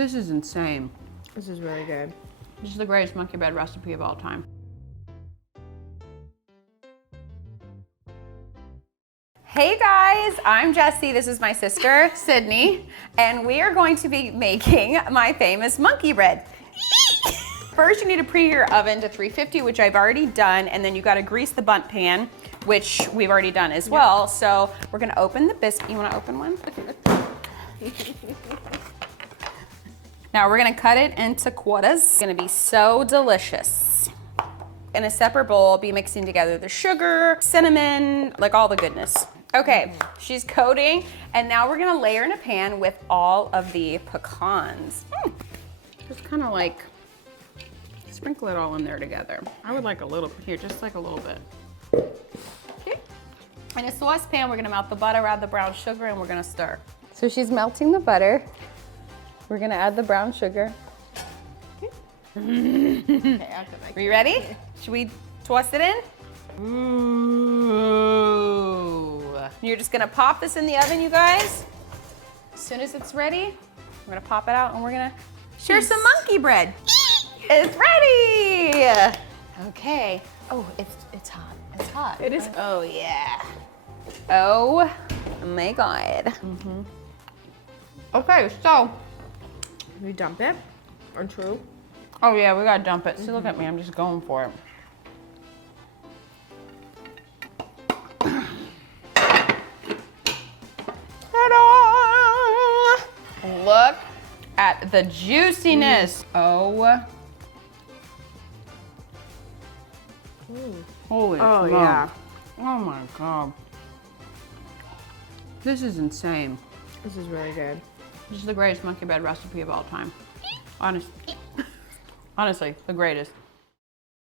This is insane. This is really good. This is the greatest monkey bread recipe of all time. Hey guys, I'm Jessie. This is my sister, Sydney, and we are going to be making my famous monkey bread. First, you need to preheat your oven to 350, which I've already done, and then you gotta grease the bundt pan, which we've already done as well. So we're gonna open the biscuit. You wanna open one? Now we're gonna cut it into quarters. It's gonna be so delicious. In a separate bowl, be mixing together the sugar, cinnamon, like all the goodness. Okay, she's coating, and now we're gonna layer in a pan with all of the pecans. Just kind of like sprinkle it all in there together. I would like a little, here, just like a little bit. Okay. In a saucepan, we're gonna melt the butter, add the brown sugar, and we're gonna stir. So she's melting the butter. We're gonna add the brown sugar. Okay, are you ready? Should we toss it in? Ooh. You're just gonna pop this in the oven, you guys. As soon as it's ready, we're gonna pop it out and we're gonna share some monkey bread. It's ready. Okay. Oh, it's hot. It's hot. It is. Oh yeah. Oh my God. Okay, so. We dump it, or true? Oh yeah, we gotta dump it. See, look at me, I'm just going for it. Ta-da! Look at the juiciness. Oh. Holy Oh smokes. yeah. Oh my God. This is insane. This is really good. This is the greatest monkey bread recipe of all time. Honestly, the greatest.